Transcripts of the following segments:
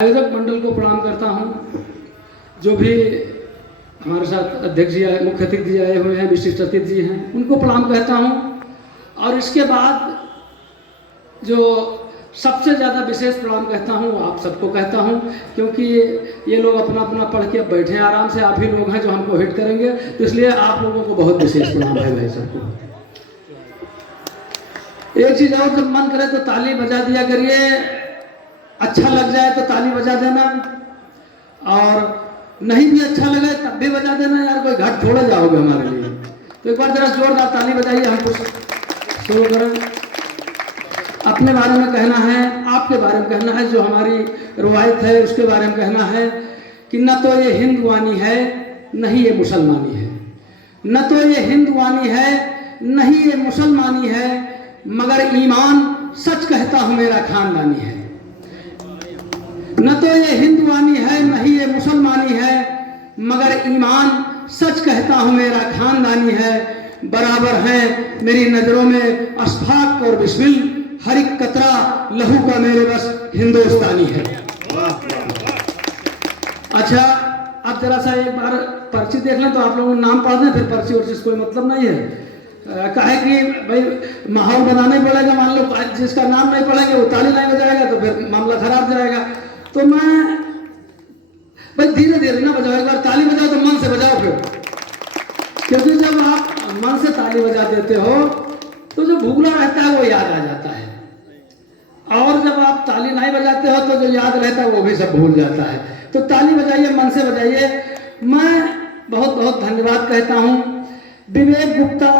आयोजक मंडल को प्रणाम करता हूं। जो भी हमारे साथ अध्यक्ष जी आए, मुख्य अतिथि जी आए हुए हैं, विशिष्ट अतिथि जी हैं, उनको प्रणाम कहता हूं। और इसके बाद जो सबसे ज़्यादा विशेष प्रणाम कहता हूं आप सबको कहता हूं, क्योंकि ये लोग अपना अपना पढ़ के बैठे हैं आराम से। आप ही लोग हैं जो हमको हिट करेंगे, तो इसलिए आप लोगों को बहुत विशेष प्रणाम है भाई सबको। एक चीज़ और, जब मन करे तो ताली बजा दिया करिए, अच्छा लग जाए तो ताली बजा देना, और नहीं भी अच्छा लगे तब भी बजा देना। यार कोई घाट थोड़ा जाओगे हमारे लिए, तो एक बार जरा जोरदार ताली बजाइए। हम कुछ शुरू करें। अपने बारे में कहना है, आपके बारे में कहना है, जो हमारी रवायत है उसके बारे में कहना है कि न तो ये हिंदुवानी है न ही ये मुसलमानी है, न तो ये हिंदुवानी है न ही ये मुसलमानी है, मगर ईमान सच कहता हूँ मेरा खानदानी है। न तो ये हिंदुवानी है न ही ये मुसलमानी है, मगर ईमान सच कहता हूँ मेरा खानदानी है। बराबर है मेरी नजरों में अशफाक और बिस्मिल, हर एक कतरा लहू का मेरे बस हिंदुस्तानी है। अच्छा, अब जरा सा एक बार पर्ची देख लें तो आप लोगों नाम पढ़ दें, फिर पर्ची और चीज कोई मतलब नहीं है। कहे कि भाई माहौल बनाना ही पड़ेगा। मान लो जिसका नाम नहीं पढ़ेंगे वो ताली नहीं बजाएगा तो फिर मामला खराब जाएगा। तो मैं भाई धीरे धीरे ना बजाओ, एक बार ताली बजाओ तो मन से बजाओ फिर, क्योंकि जब आप मन से ताली बजा देते हो तो जो भूला रहता है वो याद आ जाता है, और जब आप ताली नहीं बजाते हो तो जो याद रहता है वो भी सब भूल जाता है। तो ताली बजाइए, मन से बजाइए। मैं बहुत बहुत धन्यवाद कहता हूँ विवेक गुप्ता,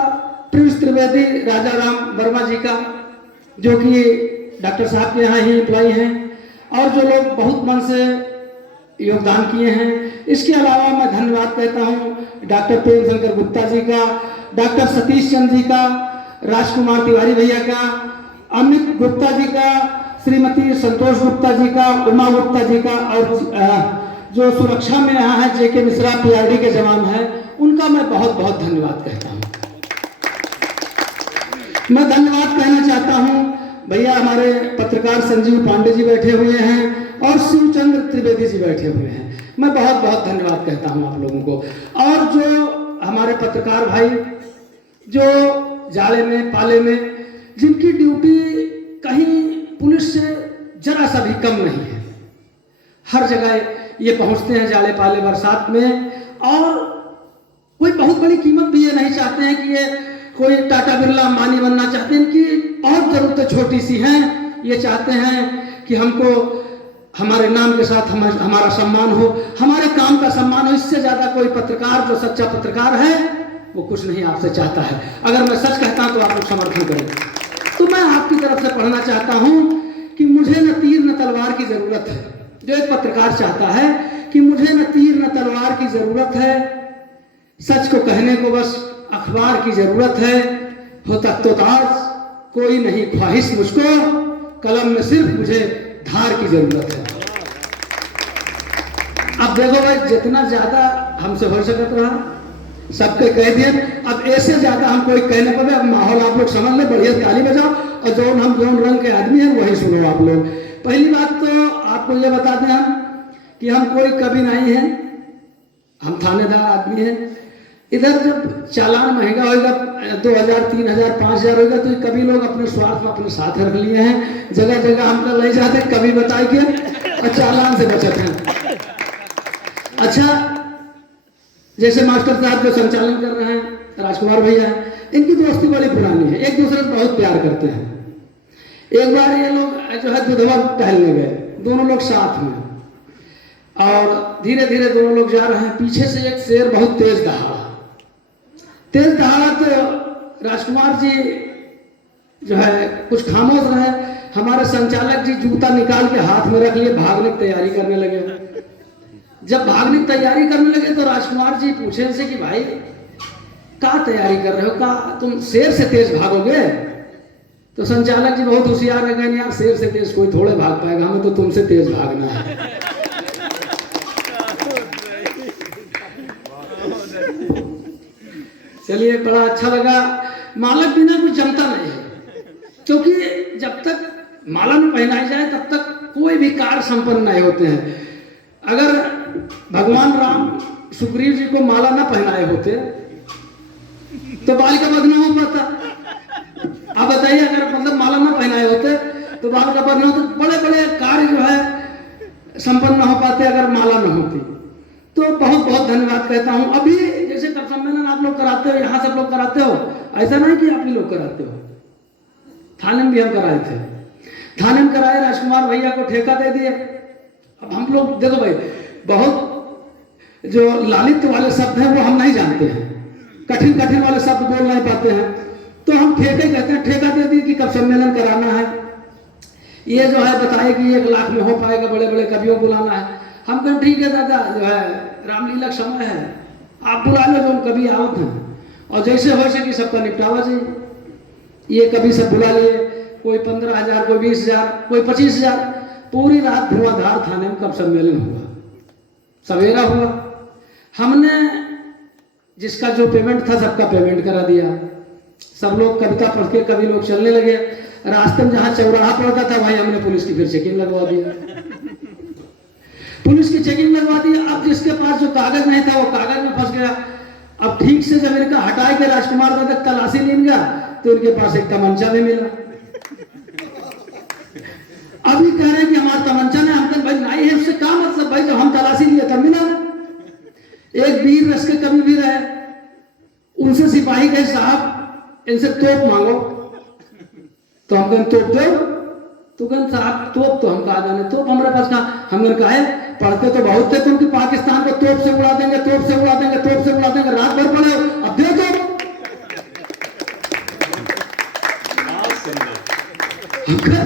प्रिंस त्रिवेदी, राजा राम वर्मा जी का, जो कि डॉक्टर साहब के यहाँ ही एम्प्लॉई हैं, और जो लोग बहुत मन से योगदान किए हैं। इसके अलावा मैं धन्यवाद कहता हूँ डॉक्टर प्रेम शंकर गुप्ता जी का, डॉक्टर सतीश चंद्र जी का, राजकुमार तिवारी भैया का, अमित गुप्ता जी का, श्रीमती संतोष गुप्ता जी का, उमा गुप्ता जी का, और जो सुरक्षा में यहाँ है जेके मिश्रा पीआरडी के जवान हैं, उनका मैं बहुत बहुत धन्यवाद कहता हूँ। मैं धन्यवाद कहना चाहता हूँ भैया हमारे पत्रकार संजीव पांडे जी बैठे हुए हैं और शिवचंद्र त्रिवेदी जी बैठे हुए हैं। मैं बहुत बहुत धन्यवाद कहता हूँ आप लोगों को। और जो हमारे पत्रकार भाई जो जाले में पाले में, जिनकी ड्यूटी कहीं पुलिस से जरा सा भी कम नहीं है, हर जगह ये पहुंचते हैं जाले पाले बरसात में, और कोई बहुत बड़ी कीमत भी ये नहीं चाहते हैं कि ये कोई टाटा बिरला अंबानी बनना चाहते हैं। इनकी बहुत जरूरतें छोटी सी हैं। ये चाहते हैं कि हमको हमारे नाम के साथ हमारा सम्मान हो, हमारे काम का सम्मान हो। इससे ज्यादा कोई पत्रकार जो सच्चा पत्रकार है वो कुछ नहीं आपसे चाहता है। अगर मैं सच कहता हूं तो आप लोग समर्थन करें। तो मैं आपकी तरफ से पढ़ना चाहता हूं कि मुझे न तीर न तलवार की जरूरत है। जो एक पत्रकार चाहता है कि मुझे न तीर न तलवार की जरूरत है, सच को कहने को बस अखबार की जरूरत है। हो तख्तोताज कोई नहीं ख्वाहिश मुझको, कलम में सिर्फ मुझे धार की जरूरत है। अब देखो भाई, जितना ज्यादा हमसे हो सकता रहा सबके कह दिए, अब ऐसे ज्यादा हम कोई कहने पर अब माहौल आप लोग समझ ले, बढ़िया ताली बजाओ, और जो हम जो रंग के आदमी हैं वही सुनो आप लोग। पहली बात तो आपको ये बता दें हम कि हम कोई कभी नहीं है, हम थानेदार आदमी हैं। इधर जब चालान महंगा होगा 2000, 3000, 5000 होगा, तो कभी लोग अपने स्वार्थ में अपने साथ रख लिए हैं। जगह जगह हमको ले जाते, कभी बताए के और चालान से बचत हैं। अच्छा, जैसे मास्टर साहब जो संचालन कर रहे हैं राजकुमार भैया, इनकी दोस्ती बड़ी पुरानी है, एक दूसरे से बहुत प्यार करते हैं। एक बार ये लोग जो है दुधवा टहलने गए, दोनों लोग साथ में, और धीरे धीरे दोनों लोग जा रहे हैं। पीछे से एक शेर बहुत तेज दहाड़ा तो राजकुमार जी जो है कुछ खामोश रहे। हमारे संचालक जी जूता निकाल के हाथ में रख लिए, भागने की तैयारी करने लगे। जब भागने की तैयारी करने लगे तो राजकुमार जी पूछे इनसे कि भाई क्या तैयारी कर रहे हो, क्या तुम शेर से तेज भागोगे? तो संचालक जी बहुत होशियार है, कहने यार शेर से तेज कोई थोड़े भाग पाएगा, हमें तो तुमसे तेज भागना है। चलिए, बड़ा अच्छा लगा। मालक बिना कुछ जमता नहीं है, क्योंकि जब तक माला में पहनाई जाए तब तक कोई भी कार्य संपन्न नहीं होते हैं। अगर भगवान राम सुग्रीव जी को माला न पहनाए होते तो बाल का वध न हो पाता। आप बताइए, अगर मतलब माला न पहनाए होते तो बाल का वध न होता, बड़े बड़े कार्य जो है संपन्न न हो पाते अगर माला न होती। तो बहुत बहुत धन्यवाद कहता हूं। अभी जैसे कप सम्मेलन आप लोग कराते हो, यहाँ सब लोग कराते हो, ऐसा नहीं कि आप ही लोग कराते हो, थाने में भी हम कराए थे। थाने में कराए, राजकुमार भैया को ठेका दे दिए। अब हम लोग देखो भाई, बहुत जो लालित्य वाले शब्द हैं वो हम नहीं जानते हैं, कठिन कठिन वाले शब्द बोल नहीं पाते हैं, तो हम ठेके कहते हैं। ठेका दे दिए कि कब सम्मेलन कराना है, ये जो है बताए कि 1 लाख में हो पाएगा, बड़े बड़े कवियों बुलाना है। हम कहें ठीक है दादा, जो है रामलीला का समय है, आप बुला लो जो कवि आवत हैं, और जैसे हो सके सबका निपटावा चाहिए। ये कवि सब बुला लिए, कोई 15,000, कोई 20,000, कोई 25,000। पूरी रात धुआंधार थाने में कब सम्मेलन हुआ, सवेरा हुआ। हमने जिसका जो पेमेंट था सबका पेमेंट करा दिया। सब लोग कविता पढ़ के कवि लोग चलने लगे। रास्ते में जहां चौराहा पड़ता था वहीं हमने पुलिस की फिर चेकिंग लगवा दिया। पुलिस की चेकिंग लगवा दी। अब जिसके पास जो कागज नहीं था वो कागज में फंस गया। अब ठीक से जब इनका हटाए के राजकुमार दादा तलाशी लेने गया तो इनके पास एक तमंचा भी मिला। अभी कह रहे हैं कि हमारा तमंचा ने, हम भाई नहीं है, उससे क्या मतलब भाई, जब हम तलाशी लिए तब मिला। एक वीर रस के कवि भी रहे, उनसे सिपाही कहे साहब इनसे तोप मांगो, तो हम कहें तोप दो, तो कहते साहब तोप तो हम कहा जाने, तोप हमारे पास कहा। हमने कहा है पढ़ते तो बहुत थे, तुम कि पाकिस्तान को तोप से उड़ा देंगे, तोप से उड़ा देंगे, तोप से उड़ा देंगे, रात भर पड़े, अब दे दो।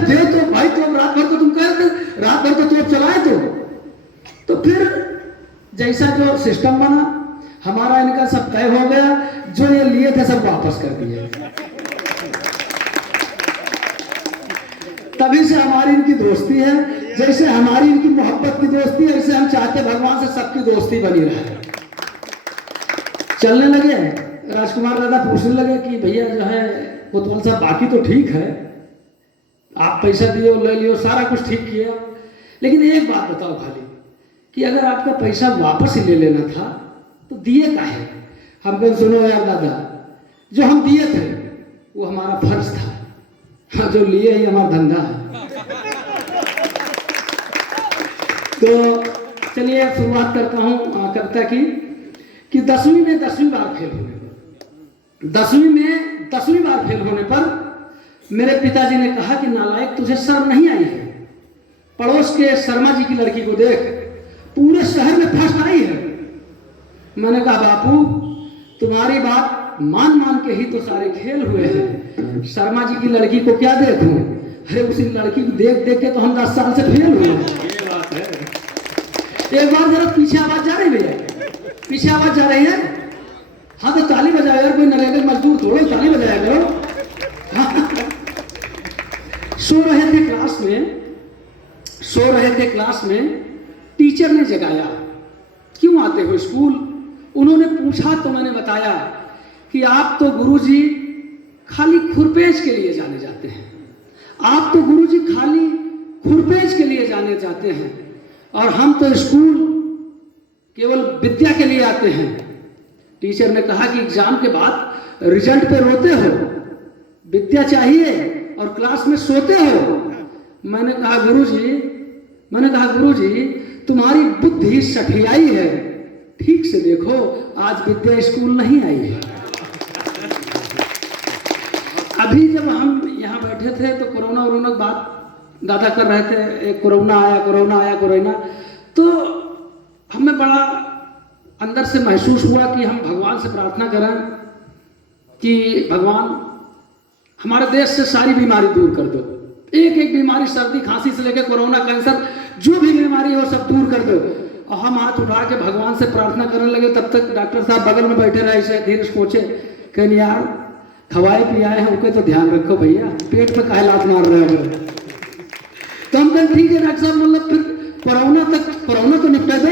दे तो भाई, तुम रात भर तो तुम कह रहे थे, रात भर तो तोप चलाए तो फिर जैसा जो सिस्टम बना हमारा, इनका सब तय हो गया। जो ये लिए थे सब वापस कर दिए। तभी से हमारी इनकी दोस्ती है, जैसे हमारी इनकी मोहब्बत की दोस्ती है, ऐसे हम चाहते भगवान से सबकी दोस्ती बनी रहे। चलने लगे, राजकुमार दादा पूछने लगे कि भैया जो है कोतवाल साहब बाकी तो ठीक है, आप पैसा दिए ले लियो, सारा कुछ ठीक किया, लेकिन एक बात बताओ खाली कि अगर आपका पैसा वापस ही ले लेना था तो दिए काहे? हम कहें सुनो यार दादा, जो हम दिए थे वो हमारा फर्ज था, हाँ जो लिए ही हमारा धंधा है। तो चलिए शुरुआत करता हूँ कविता की कि 10वीं में 10वीं बार फेल होने पर, 10वीं में 10वीं बार फेल होने पर मेरे पिताजी ने कहा कि नालायक तुझे शर्म नहीं आई है? पड़ोस के शर्मा जी की लड़की को देख, पूरे शहर में फर्स्ट आई है। मैंने कहा बापू तुम्हारी बात मान मान के ही तो सारे खेल हुए हैं, शर्मा जी की लड़की को क्या देखूं? अरे उसी लड़की को देख देख के तो हम 10 साल से फेल हुए हैं। ये बात है। एक बार जरा पीछे आवाज जा रही है, पीछे आवाज जा रही है, हाँ तो ताली बजाओ यार, कोई नरेगा मजदूर थोड़ा ताली बजाया करो। सो रहे थे क्लास में, टीचर ने जगाया, क्यों आते हो स्कूल? उन्होंने पूछा तो मैंने बताया कि आप तो गुरुजी खाली खुरपेज के लिए जाने जाते हैं, आप तो गुरुजी खाली खुरपेज के लिए जाने जाते हैं, और हम तो स्कूल केवल विद्या के लिए आते हैं। टीचर ने कहा कि एग्जाम के बाद रिजल्ट पे रोते हो, विद्या चाहिए और क्लास में सोते हो। मैंने कहा गुरुजी तुम्हारी बुद्धि सठियाई है, ठीक से देखो आज विद्या स्कूल नहीं आई है। अभी जब हम यहाँ बैठे थे तो कोरोना बात दादा कर रहे थे, कोरोना आया, तो हमें बड़ा अंदर से महसूस हुआ कि हम भगवान से प्रार्थना करें कि भगवान हमारे देश से सारी बीमारी दूर कर दो, एक एक बीमारी, सर्दी खांसी से लेकर कोरोना, कैंसर, जो भी बीमारी हो सब दूर कर दो। और हम हाथ उठा के भगवान से प्रार्थना करने लगे, तब तक डॉक्टर साहब बगल में बैठे रहे, ऐसे धीरे से पूछे, कहने यार खवाए पियाए हैं उनके तो ध्यान रखो भैया, पेट पे काहे लात मार रहे हो? तो हम कहें ठीक है डॉक्टर साहब, मतलब फिर कोरोना तो निपटा दो।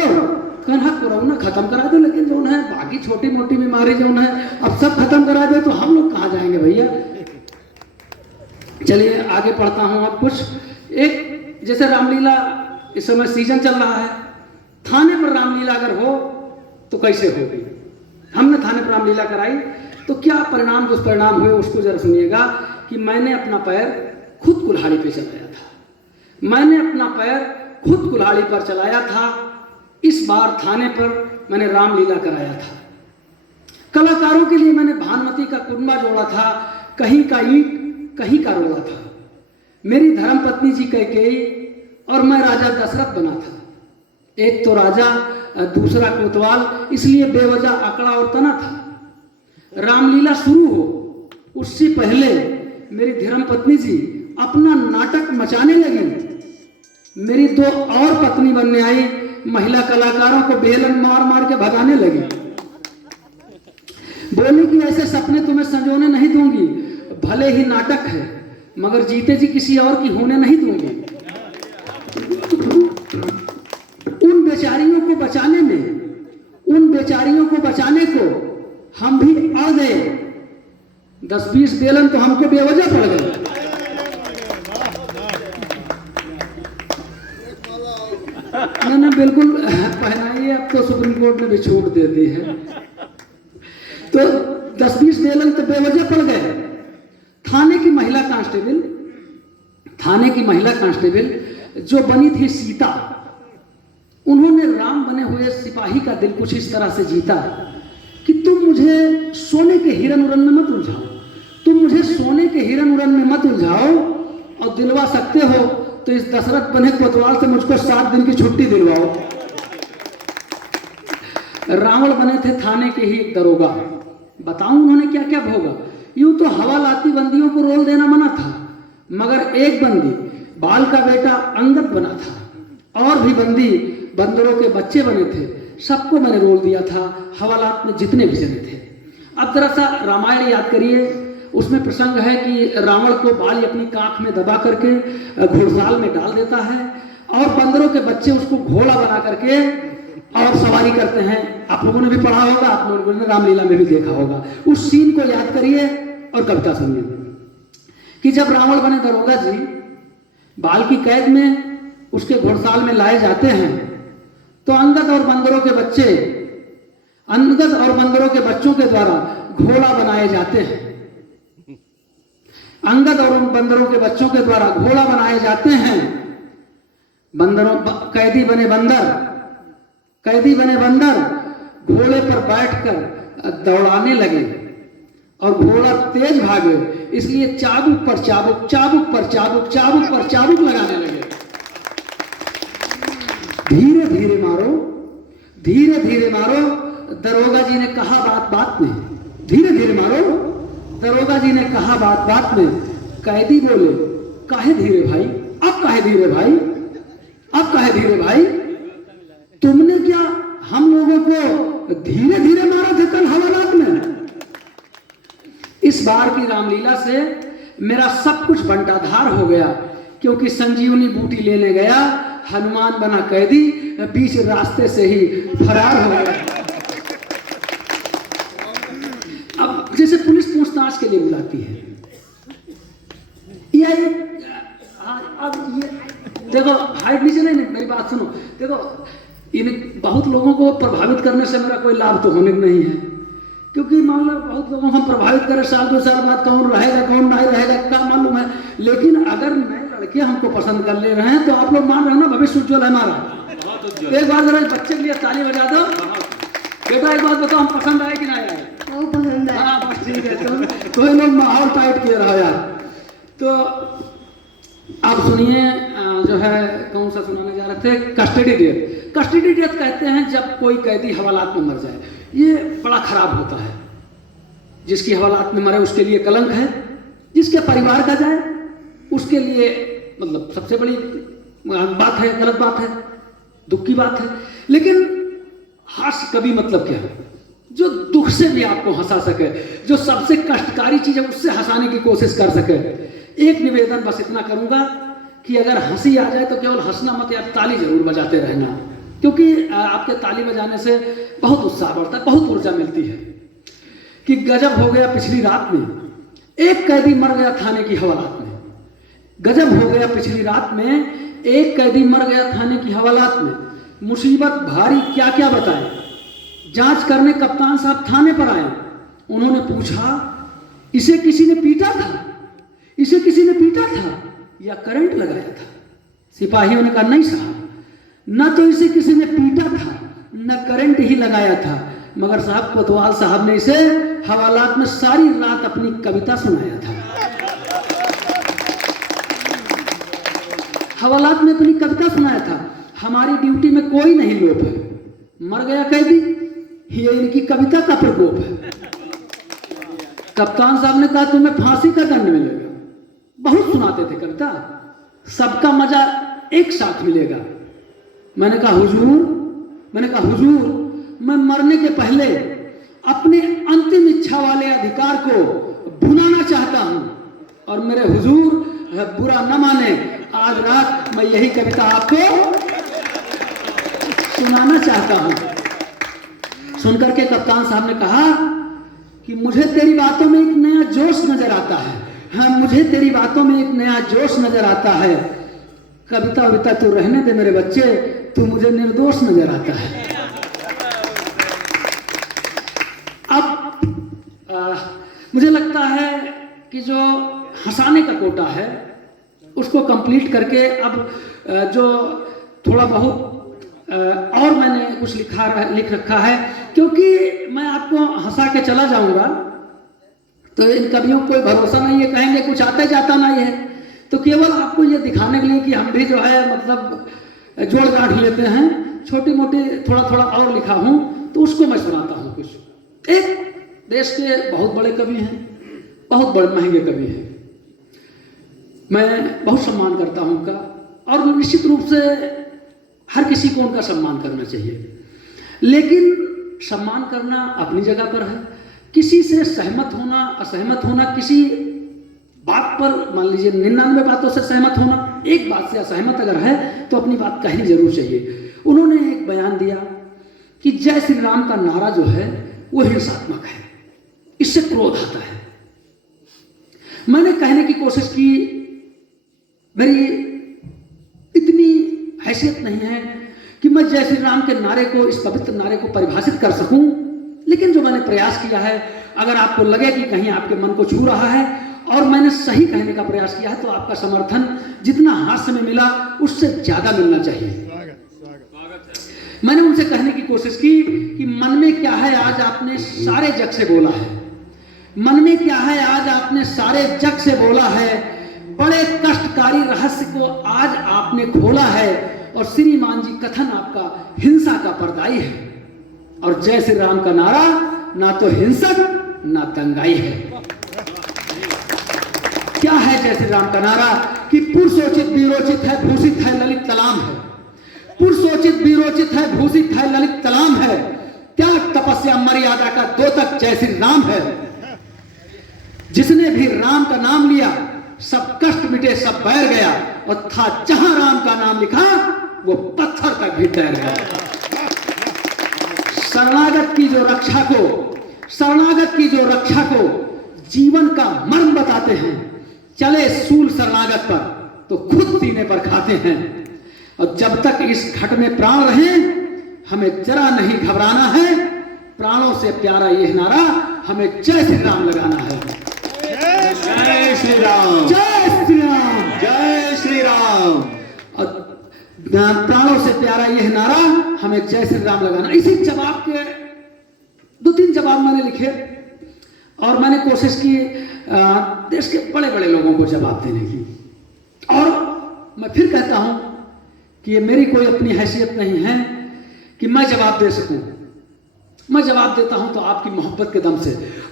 कहना हाँ कोरोना खत्म करा दो, लेकिन जो है बाकी छोटी मोटी बीमारी जो है अब सब खत्म करा दे तो हम लोग कहाँ जाएंगे भैया। चलिए आगे पढ़ता हूँ। अब कुछ एक जैसे रामलीला इस समय सीजन चल रहा है, थाने पर रामलीला अगर हो तो कैसे होगी। हमने थाने पर रामलीला कराई तो क्या परिणाम दुष्परिणाम हुए उसको जरा सुनिएगा। कि मैंने अपना पैर खुद कुल्हाड़ी पे चलाया था, मैंने अपना पैर खुद कुल्हाड़ी पर चलाया था। इस बार थाने पर मैंने रामलीला कराया था। कलाकारों के लिए मैंने भानुमति का कुंडा जोड़ा था, कहीं का ईंट कहीं का रोड़ा था। मेरी धर्मपत्नी जी कैकेयी और मैं राजा दशरथ बना था। एक तो राजा दूसरा कोतवाल, इसलिए बेवजह अकड़ा और तना था। रामलीला शुरू हो उससे पहले मेरी धर्मपत्नी जी अपना नाटक मचाने लगी। मेरी दो और पत्नी बनने आई, महिला कलाकारों को बेलन मार मार के भगाने लगी। बोली कि ऐसे सपने तुम्हें संजोने नहीं दूंगी, भले ही नाटक है मगर जीते जी किसी और की होने नहीं दूंगी। उन बेचारियों को बचाने में, उन बेचारियों को बचाने को हम भी अड़ गए। 10-20 बेलन तो हमको बेवजह पड़ गए। मैंने बिल्कुल पहनाई, अब तो सुप्रीम कोर्ट ने भी छूट दे दी है। तो 10-20 बेलन तो बेवजह पड़ गए। थाने की महिला कांस्टेबल जो बनी थी सीता, उन्होंने राम बने हुए सिपाही का दिल कुछ इस तरह से जीता कि तुम मुझे सोने के हिरन उरन में मत उलझाओ, तुम मुझे सोने के हिरन उरन में मत उलझाओ, और दिलवा सकते हो तो इस दशरथ बने कोतवाल से मुझको 7 दिन की छुट्टी दिलवाओ। रावण बने थे थाने के ही एक दरोगा। बताऊं उन्होंने क्या क्या भोगा। यूं तो हवालाती बंदियों को रोल देना मना था, मगर एक बंदी बाल का बेटा अंगद बना था, और भी बंदी बंदरों के बच्चे बने थे। सबको मैंने रोल दिया था, हवालात में जितने भी जने थे। अब जरा सा रामायण याद करिए, उसमें प्रसंग है कि रावण को बाली अपनी कांख में दबा करके घोड़साल में डाल देता है, और बंदरों के बच्चे उसको घोड़ा बना करके और सवारी करते हैं। आप लोगों ने भी पढ़ा होगा, आप लोगों ने रामलीला में भी देखा होगा। उस सीन को याद करिए और कविता सुनिए कि जब रावण बने दरोगा जी बाल की कैद में उसके घोड़साल में लाए जाते हैं, तो अंगद और बंदरों के बच्चों के द्वारा घोड़ा बनाए जाते हैं। अंगद और बंदरों के बच्चों के द्वारा घोड़ा बनाए जाते हैं। कैदी बने बंदर घोड़े पर बैठकर दौड़ाने लगे और घोड़ा तेज भागे, इसलिए चाबुक पर चाबुक, चाबुक पर चाबुक, चाबुक पर चाबुक लगाने लगे। धीरे धीरे मारो, धीरे धीरे मारो, दरोगा जी ने कहा बात बात में। धीरे धीरे मारो, दरोगा जी ने कहा बात बात में। कैदी बोले काहे धीरे भाई, अब काहे धीरे भाई, अब काहे धीरे भाई, तुमने क्या हम लोगों को धीरे धीरे मारा था कल हवालात में। इस बार की रामलीला से मेरा सब कुछ बंटाधार हो गया, क्योंकि संजीवनी बूटी लेने गया, हनुमान बना कैदी, बीच रास्ते से ही फरार हो गया। अब जैसे पुलिस पूछताछ के लिए बुलाती है, अब ये देखो हाइट नीचे नहीं, मेरी बात सुनो। देखो इन बहुत लोगों को प्रभावित करने से मेरा कोई लाभ तो होने नहीं है, क्योंकि मान लो बहुत लोगों को हम प्रभावित करें, 1-2 साल बाद कौन रहेगा कौन नहीं रहेगा क्या मालूम है। लेकिन अगर नए लड़के हमको पसंद कर ले रहे हैं तो आप लोग मान रहे हैं ना, भविष्य उज्ज्वल है हमारा। एक बार जरा बच्चे के लिए ताली बजा दो। बेटा एक बात बताओ, हम पसंद आए कि नहीं आए? पसंद आए। हाँ बस ठीक है, तो लोग माहौल टाइट किए रहा यार। तो आप सुनिए, जो है कौन सा सुनाने जा रहे थे, कस्टडी डेथ। कस्टडी डेथ कहते हैं जब कोई कैदी हवालात में मर जाए। ये बड़ा खराब होता है। जिसकी हवालात में मरे उसके लिए कलंक है, जिसके परिवार का जाए उसके लिए मतलब सबसे बड़ी बात है, गलत बात है, दुख की बात है। लेकिन हास्य कवि मतलब क्या है? जो दुख से भी आपको हंसा सके, जो सबसे कष्टकारी चीज है उससे हंसाने की कोशिश कर सके। एक निवेदन बस इतना करूंगा कि अगर हंसी आ जाए तो केवल हंसना मत, या ताली जरूर बजाते रहना, क्योंकि आपके ताली बजाने से बहुत उत्साह बढ़ता है, बहुत ऊर्जा मिलती है। कि गजब हो गया पिछली रात में, एक कैदी मर गया थाने की हवालात में। गजब हो गया पिछली रात में, एक कैदी मर गया थाने की हवालात में, मुसीबत भारी क्या क्या बताए। जांच करने कप्तान साहब थाने पर आए। उन्होंने पूछा, इसे किसी ने पीटा था? इसे किसी ने पीटा था या करंट लगाया था? सिपाहियों ने कहा, नहीं साहब, न तो इसे किसी ने पीटा था न करंट ही लगाया था, मगर साहब कोतवाल साहब ने इसे हवालात में सारी रात अपनी कविता सुनाया था। हवालात में अपनी कविता सुनाया था। हमारी ड्यूटी में कोई नहीं लोप है। मर गया कैदी, ये इनकी कविता का प्रकोप है। कप्तान साहब ने कहा, तुम्हें फांसी का दंड मिलेगा। बहुत सुनाते थे कविता, सबका मजा एक साथ मिलेगा। मैंने कहा हुजूर, मैं मरने के पहले अपने अंतिम इच्छा वाले अधिकार को भुनाना चाहता हूं, और मेरे हुजूर बुरा न माने, आज रात मैं यही कविता आपको सुनाना चाहता हूं। सुनकर के कप्तान साहब ने कहा कि मुझे तेरी बातों में एक नया जोश नजर आता है। हाँ, मुझे तेरी बातों में एक नया जोश नजर आता है। कविता वविता तू रहने दे मेरे बच्चे, तू मुझे निर्दोष नजर आता है। अब मुझे लगता है कि जो हंसाने का कोटा है उसको कंप्लीट करके अब जो थोड़ा बहुत और मैंने कुछ लिख रखा है, क्योंकि मैं आपको हंसा के चला जाऊंगा तो इन कवियों को कोई भरोसा नहीं है, कहेंगे कुछ आता जाता नहीं है। तो केवल आपको ये दिखाने के लिए कि हम भी जो है मतलब जोड़ गांठ लेते हैं, छोटी मोटी थोड़ा थोड़ा और लिखा हूं, तो उसको मैं सुनाता हूं कुछ। एक देश के बहुत बड़े कवि हैं, बहुत बड़े महंगे कवि हैं, मैं बहुत सम्मान करता हूं उनका, और निश्चित रूप से हर किसी को उनका सम्मान करना चाहिए। लेकिन सम्मान करना अपनी जगह पर है, किसी से सहमत होना असहमत होना, किसी बात पर मान लीजिए 99 बातों से सहमत होना, एक बात से असहमत अगर है तो अपनी बात कहनी जरूर चाहिए। उन्होंने एक बयान दिया कि जय श्री राम का नारा जो है वो हिंसात्मक है, इससे क्रोध आता है। मैंने कहने की कोशिश की, मेरी इतनी हैसियत नहीं है कि मैं जय श्री राम के नारे को, इस पवित्र नारे को परिभाषित कर सकूं, लेकिन जो मैंने प्रयास किया है, अगर आपको लगे कि कहीं आपके मन को छू रहा है और मैंने सही कहने का प्रयास किया है, तो आपका समर्थन जितना हास्य में मिला उससे ज्यादा मिलना चाहिए। मैंने उनसे कहने की कोशिश की कि मन में क्या है आज आपने सारे जग से बोला है, मन में क्या है आज आपने सारे जग से बोला है, बड़े कष्टकारी रहस्य को आज आपने खोला है, और श्रीमान जी कथन आपका हिंसा का पर्दाई है, और जय श्री राम का नारा ना तो हिंसक ना दंगाई है। क्या है जय श्री राम का नारा? कि पुरुषोचित वीरोचित है, भूषित है, ललित कलाम है। पुरुषोचित वीरोचित है, भूषित है, ललित कलाम है, त्याग तपस्या मर्यादा का द्योतक जय श्री राम है। जिसने भी राम का नाम लिया सब कष्ट मिटे, सब बैर गया, और था जहां राम का नाम लिखा वो पत्थर तक भी तैर गया। शरणागत की जो रक्षा को, शरणागत की जो रक्षा को जीवन का मर्म बताते हैं, चले सूल शरणागत पर तो खुद सीने पर खाते हैं। और जब तक इस घट में प्राण रहे हमें जरा नहीं घबराना है, प्राणों से प्यारा यह नारा हमें जय श्री राम लगाना है। जय श्री राम, जय श्री राम, जय श्री राम। और प्राणों से प्यारा यह नारा हमें जय श्री राम लगाना। इसी जवाब के 2-3 जवाब मैंने लिखे, और मैंने कोशिश की देश के बड़े बड़े लोगों को जवाब देने की। और मैं फिर कहता हूं कि ये मेरी कोई अपनी हैसियत नहीं है कि मैं जवाब दे सकूं। मैं जवाब देता हूं तो आपकी मोहब्बत के दम से,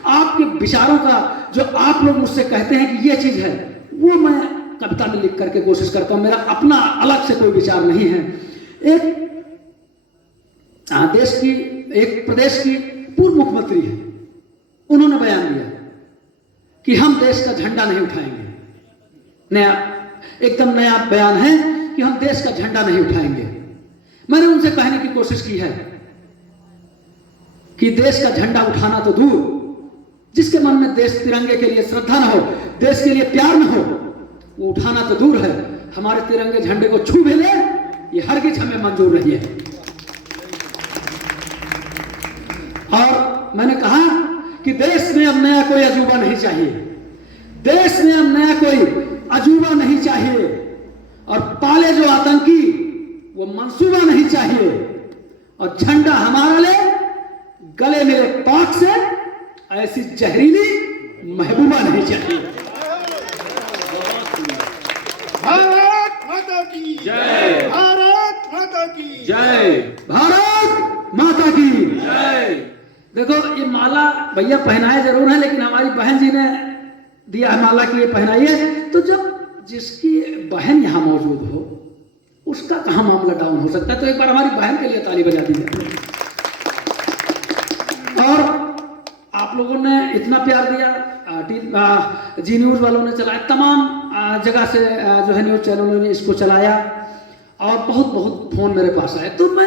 आपके विचारों का जो आप लोग मुझसे कहते हैं कि ये चीज है, वो मैं कविता में लिख करके कोशिश करता हूं। मेरा अपना अलग से कोई विचार नहीं है। एक देश की, एक प्रदेश की पूर्व मुख्यमंत्री है, उन्होंने बयान दिया कि हम देश का झंडा नहीं उठाएंगे। नया, एकदम नया बयान है कि हम देश का झंडा नहीं उठाएंगे। मैंने उनसे कहने की कोशिश की है कि देश का झंडा उठाना तो दूर, जिसके मन में देश तिरंगे के लिए श्रद्धा न हो, देश के लिए प्यार न हो, वो उठाना तो दूर है, हमारे तिरंगे झंडे को छू भी ले, ये हरगिज हमें मंजूर नहीं है। और मैंने कहा कि देश में अब नया कोई अजूबा नहीं चाहिए, देश में अब नया कोई अजूबा नहीं चाहिए, और पाले जो आतंकी वो मंसूबा नहीं चाहिए, और झंडा हमारा ले गले में पाक से ऐसी जहरीली महबूबा नहीं चाहिए। भारत माता की जय। भारत माता की जय। भारत माता की जय। देखो ये माला भैया पहनाया जरूर है, लेकिन हमारी बहन जी ने दिया है माला की, ये पहनाइए। तो जब जिसकी बहन यहाँ मौजूद हो उसका कहाँ मामला डाउन हो सकता है? तो एक बार हमारी बहन के लिए ताली बजा दीजिए। और आप लोगों ने इतना प्यार दिया, जी न्यूज़ वालों ने चलाया, तमाम जगह से जो है न्यूज़ चैनलों ने इसको चलाया, और बहुत बहुत फोन मेरे पास आए। तो मैं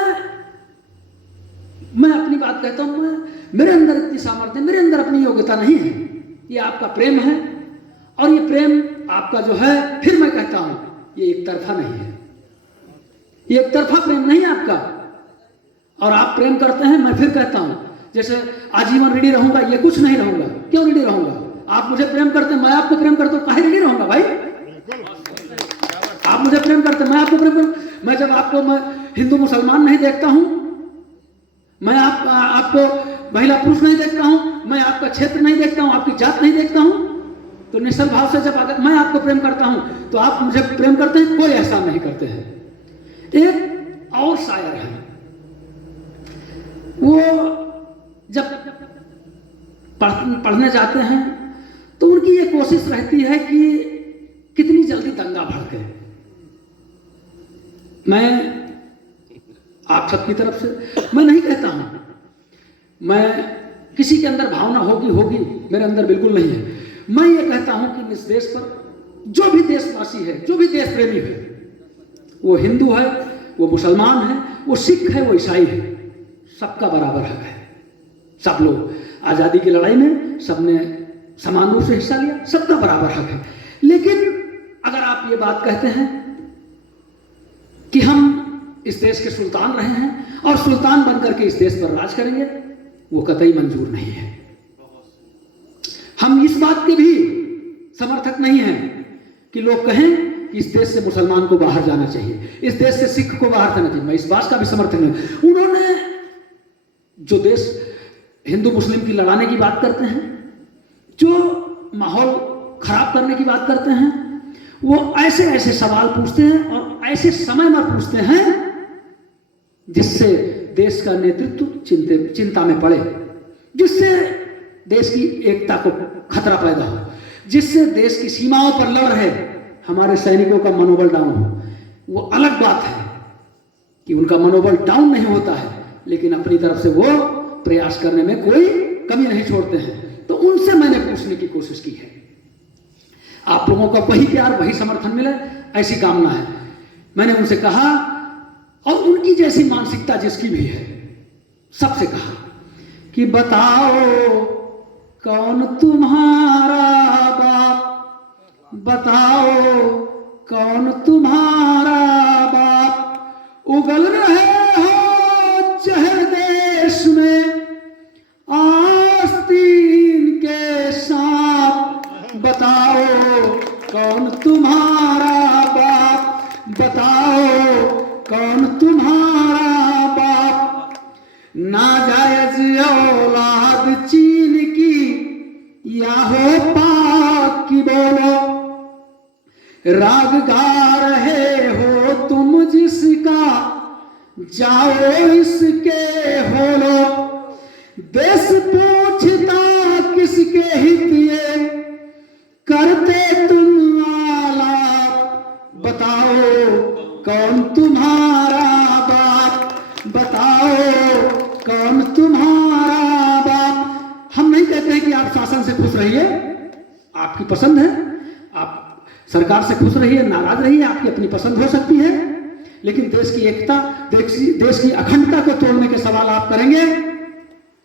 अपनी बात कहता हूँ, मेरे अंदर इतनी सामर्थ्य, मेरे अंदर अपनी योग्यता नहीं है। ये आपका प्रेम है, और ये प्रेम आपका जो है, फिर मैं कहता हूँ ये एक तरफा नहीं है, ये एक तरफा प्रेम नहीं है आपका। और आप प्रेम करते हैं, मैं फिर कहता हूँ जैसे आजीवन ऋणी रहूंगा, ये कुछ नहीं रहूंगा। क्यों ऋणी रहूंगा? आप मुझे प्रेम करते हैं, मैं आपको प्रेम करता हूँ, काहे ऋणी रहूंगा भाई? आप मुझे प्रेम करते हैं, मैं आपको प्रेम करता। मैं जब आपको मैं हिंदू मुसलमान नहीं देखता हूँ, मैं आपको महिला पुरुष नहीं देखता हूं, मैं आपका क्षेत्र नहीं देखता हूं, आपकी जात नहीं देखता हूं, तो निश्चल भाव से जब अगर मैं आपको प्रेम करता हूं तो आप मुझे प्रेम करते हैं, कोई एहसान नहीं करते हैं। एक और शायर है, वो जब पढ़ने जाते हैं तो उनकी ये कोशिश रहती है कि कितनी जल्दी दंगा भड़के। मैं आप सबकी तरफ से मैं नहीं कहता हूं, मैं किसी के अंदर भावना होगी, मेरे अंदर बिल्कुल नहीं है। मैं ये कहता हूं कि इस देश पर जो भी देशवासी है, जो भी देश प्रेमी है, वो हिंदू है, वो मुसलमान है, वो सिख है, वो ईसाई है, सबका बराबर हक है। सब लोग आज़ादी की लड़ाई में सबने समान रूप से हिस्सा लिया, सबका बराबर हक है। लेकिन अगर आप ये बात कहते हैं कि हम इस देश के सुल्तान रहे हैं और सुल्तान बनकर के इस देश पर राज करेंगे, वो कतई मंजूर नहीं है। हम इस बात के भी समर्थक नहीं हैं कि लोग कहें कि इस देश से मुसलमान को बाहर जाना चाहिए, इस देश से सिख को बाहर जाना चाहिए। मैं इस बात का भी समर्थक नहीं। उन्होंने जो देश हिंदू मुस्लिम की लड़ाने की बात करते हैं, जो माहौल खराब करने की बात करते हैं, वो ऐसे ऐसे सवाल पूछते हैं और ऐसे समय में पूछते हैं जिससे देश का नेतृत्व चिंता में पड़े, जिससे देश की एकता को खतरा पैदा हो, जिससे देश की सीमाओं पर लड़ रहे हमारे सैनिकों का मनोबल डाउन हो। वो अलग बात है कि उनका मनोबल डाउन नहीं होता है, लेकिन अपनी तरफ से वो प्रयास करने में कोई कमी नहीं छोड़ते हैं। तो उनसे मैंने पूछने की कोशिश की है। आप लोगों का वही प्यार, वही समर्थन मिले, ऐसी कामना है। मैंने उनसे कहा, और उनकी जैसी मानसिकता जिसकी भी है, सबसे कहा कि बताओ कौन तुम्हारा बाप, बताओ कौन तुम्हारा बाप, उगल रहे हो चह देश में आस्तीन के सांप, बताओ कौन तुम्हारा बाप, बताओ कौन तुम्हारा बाप। नाजायज औलाद चीन की या हो पाक की बोलो, राग गा रहे हो तुम जिसका, जाओ इसके होलो। देश पूछता किसके हित ये, करते तुम आलाप, बताओ कौन तुम्हारा बाप, बताओ कौन तुम्हारा बाप। हम नहीं कहते हैं कि आप शासन से खुश रहिए, आपकी पसंद है, आप सरकार से खुश रहिए, नाराज रहिए, आपकी अपनी पसंद हो सकती है, लेकिन देश की एकता, देश की अखंडता को तोड़ने के सवाल आप करेंगे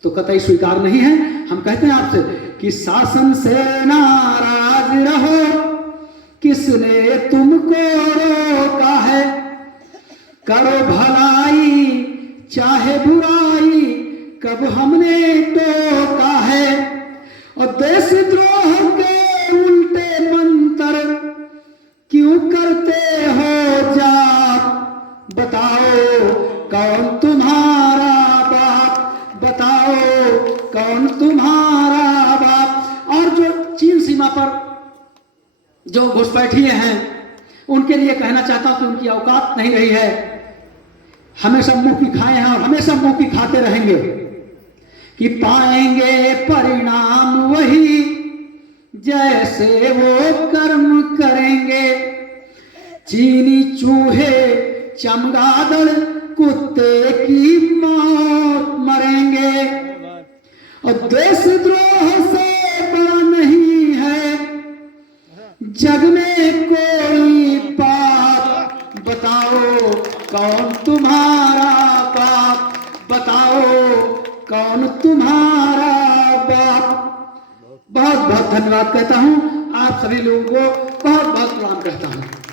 तो कतई स्वीकार नहीं है। हम कहते हैं आपसे कि शासन से नाराज रहो, किसने तुमको करो भलाई चाहे बुराई, कब हमने टोका है। और देशद्रोह के उल्टे मंत्र क्यों करते हो जाप, बताओ कौन तुम्हारा बाप, बताओ कौन तुम्हारा बाप। और जो चीन सीमा पर जो घुसपैठिए हैं उनके लिए कहना चाहता हूं कि उनकी औकात नहीं रही है, हमेशा मुंह की खाए हैं और हमेशा मुंह की खाते रहेंगे कि पाएंगे परिणाम वही जैसे वो कर्म करेंगे। चीनी चूहे चमगादड़ कुत्ते की मौत मरेंगे। और देशद्रोह से बड़ा नहीं है जग में कोई पाप, बताओ कौन तुम्हारा बाप, बताओ कौन तुम्हारा बाप। बहुत बहुत धन्यवाद कहता हूं, आप सभी लोगों को बहुत बहुत प्रणाम करता हूं।